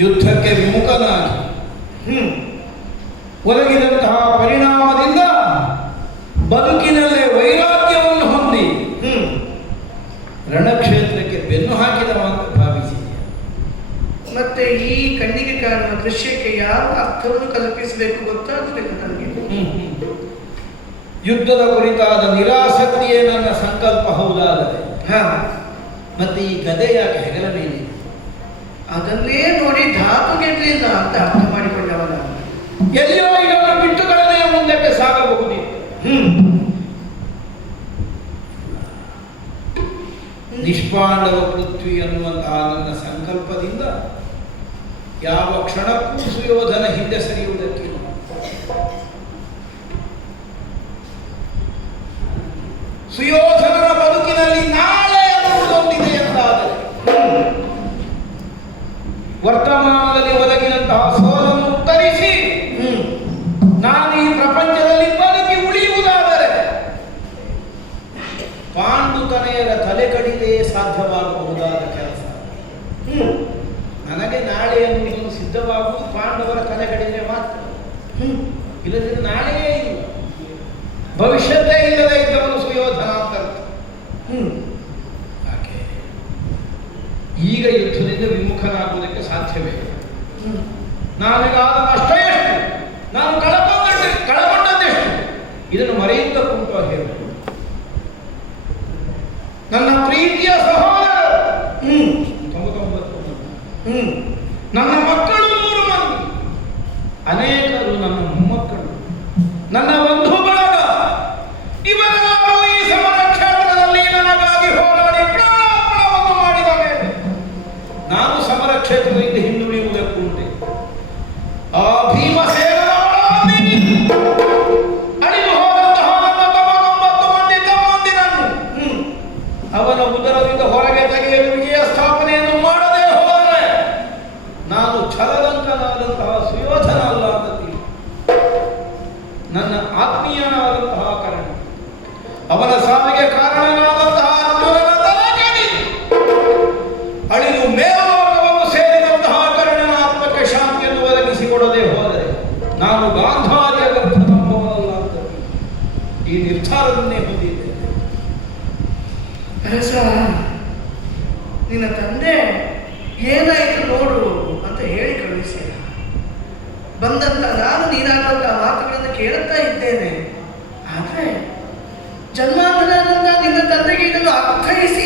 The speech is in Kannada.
ಯುದ್ಧಕ್ಕೆ ವಿಮುಖನಾಗಿ ಒದಗಿದಂತಹ ಪರಿಣಾಮದಿಂದ ಬದುಕಿನಲ್ಲೇ ವೈರಾಗ್ಯವನ್ನು ಹೊಂದಿ ರಣಕ್ಷೇತ್ರಕ್ಕೆ ಬೆನ್ನು ಹಾಕಿದವಂತ ಭಾವಿಸಿದೆ. ಮತ್ತೆ ಈ ಕಣ್ಣಿಗೆ ಕಾಣುವ ದೃಶ್ಯಕ್ಕೆ ಯಾವ ಅರ್ಥವನ್ನು ಕಲ್ಪಿಸಬೇಕು ಗೊತ್ತಾಗಬೇಕು ನನಗೆ. ಯುದ್ಧದ ಕುರಿತಾದ ನಿರಾಸಕ್ತಿಯೇ ನನ್ನ ಸಂಕಲ್ಪ ಹೌದಾದರೆ ಮತ್ತೆ ಈ ಗದೆ ಯಾಕೆ ಹೆಗಲ ಮೇಲಿದೆ? ಅದನ್ನೇ ನೋಡಿ ಧಾತು ಗೆಡ್ಲಿಲ್ಲ ಅಂತ ಅರ್ಥ ಮಾಡಿಕೊಂಡವನ. ಎಲ್ಲಿಯೋ ಇದನ್ನು ಬಿಟ್ಟುಗಳನ್ನೇ ಮುಂದಕ್ಕೆ ಸಾಗಬಹುದಿತ್ತು. ನಿಷ್ಪಾಂಡವ ಪೃಥ್ವಿ ಅನ್ನುವಂತಹ ನನ್ನ ಸಂಕಲ್ಪದಿಂದ ಯಾವ ಕ್ಷಣಕ್ಕೂ ಸುಯೋಧನ ಹಿಂದೆ ಸರಿಯುವುದಕ್ಕಿಲ್ಲ. ಸುಯೋಧನನ ಬದುಕಿನಲ್ಲಿ ನಾಳೆ ಅನ್ನುವುದೊಂದಿದೆ ಎಂದಾದರೆ ವರ್ತಮಾನದಲ್ಲಿ ಒದಗಿದಂತಹ ಸೋಲನ್ನು ಉತ್ತರಿಸಿ ನಾನು ಈ ಪ್ರಪಂಚದಲ್ಲಿ ಬದುಕಿ ಉಳಿಯುವುದಾದರೆ ಪಾಂಡುತನೆಯರ ತಲೆ ಕಡಿದೇ ಸಾಧ್ಯವಾಗಬಹುದಾದ ಕೆಲಸ. ನನಗೆ ನಾಳೆ ಎನ್ನುವುದು ಸಿದ್ಧವಾಗುವುದು ಪಾಂಡವರ ತಲೆ ಕಡಿದ್ರೆ ಮಾತ್ರ. ಇಲ್ಲದಿದ್ದರೆ ನಾಳೆಯೇ ಇಲ್ಲ, ಭವಿಷ್ಯತ್ತೇ ಇಲ್ಲದೆ ಇದ್ದವನು ಸುಯೋಧನ ಅಂತ. ಯಾಕೆ ಈಗ ಯುದ್ಧದಿಂದ ವಿಮುಖನಾಗುವುದಕ್ಕೆ ಸಾಧ್ಯವೇ? ನಾನೀಗಾದ ನಷ್ಟ ಎಷ್ಟು, ನಾನು ಕಳಕೊಂಡದ್ದೆಷ್ಟು, ಇದನ್ನು ಮರೆಯಿಂದ ಕುಂಟು ಹೇಳು. ನನ್ನ ಪ್ರೀತಿಯ ಸಹೋದರ 99, ನನ್ನ ಮಕ್ಕಳು 3 ಮಂದಿ, ಅನೇಕರು ನನ್ನ ಮೊಮ್ಮಕ್ಕಳು, ನನ್ನ ಬಂಧು ಬಳಗ, ಇವರೆಲ್ಲರೂ ಈ ಸಮರ ಕ್ಷೇತ್ರದಲ್ಲಿ ನನಗಾಗಿ ಹೋರಾಡಿ ಪ್ರಾಣಾರ್ಪಣವನ್ನು ಮಾಡಿದ ಮೇಲೆ ನಾನು ಸಮರ ಕ್ಷೇತ್ರದಿಂದ ಹಿಂದುಳಿಯುವುದಕ್ಕುಂಟೆ. ಆ ಭೀಮಸೇನನ ಅಳಿದು ಹೋದಂತಹ ನನ್ನ 99 ಮಂದಿ ತಮ್ಮಂದಿರನ್ನು ಅವನ ಉದರದಿಂದ ಹೊರಗೆ ತೆಗೆಯಲು ವಿಜಯ ಸ್ಥಾಪನೆಯನ್ನು ಮಾಡದೆ ಹೋದರೆ ನಾನು ಛಲದಂಕನಾದಂತಹ ಸುಯೋಧನ ಅಲ್ಲ ಅಂತ ತಿಳಿ. ನನ್ನ ಆತ್ಮೀಯನಾದಂತಹ ಕರ್ಣ, ಅವನ ಸಾವಿಗೆ ಕಾರಣನಾದಂತಹ ಅರ್ಜುನನ ತಲೆಗಡಿ ಅಳಿದು ಮೇಲೋಕವನ್ನು ಸೇರಿದಂತಹ ಕರ್ಣನ ಆತ್ಮಕ್ಕೆ ಶಾಂತಿಯನ್ನು ಒದಗಿಸಿಕೊಡದೆ ಹೋದರೆ ನಾನು ಗಾಂಧಾರಿಯ ಗರ್ಭದಂಬವನಲ್ಲ ಅಂತ ಈ ನಿರ್ಧಾರವನ್ನೇ ಹೊಂದಿದ್ದೇನೆ. ಅರಸ, ನಿನ್ನ ತಂದೆ ಏನಾಯಿತು ನೋಡು ಅಂತ ಹೇಳಿ ಕಳುಹಿಸಿದ. ಬಂದಂತ ನಾನು ನೀನಾದಂತ ಮಾತುಗಳನ್ನು ಕೇಳುತ್ತಾ ಇದ್ದೇನೆ. ಆದರೆ ಜನ್ಮಾಂತರದಿಂದ ನಿನ್ನ ತಂದೆಗೆ ಇದನ್ನು ಅರ್ಥೈಸಿ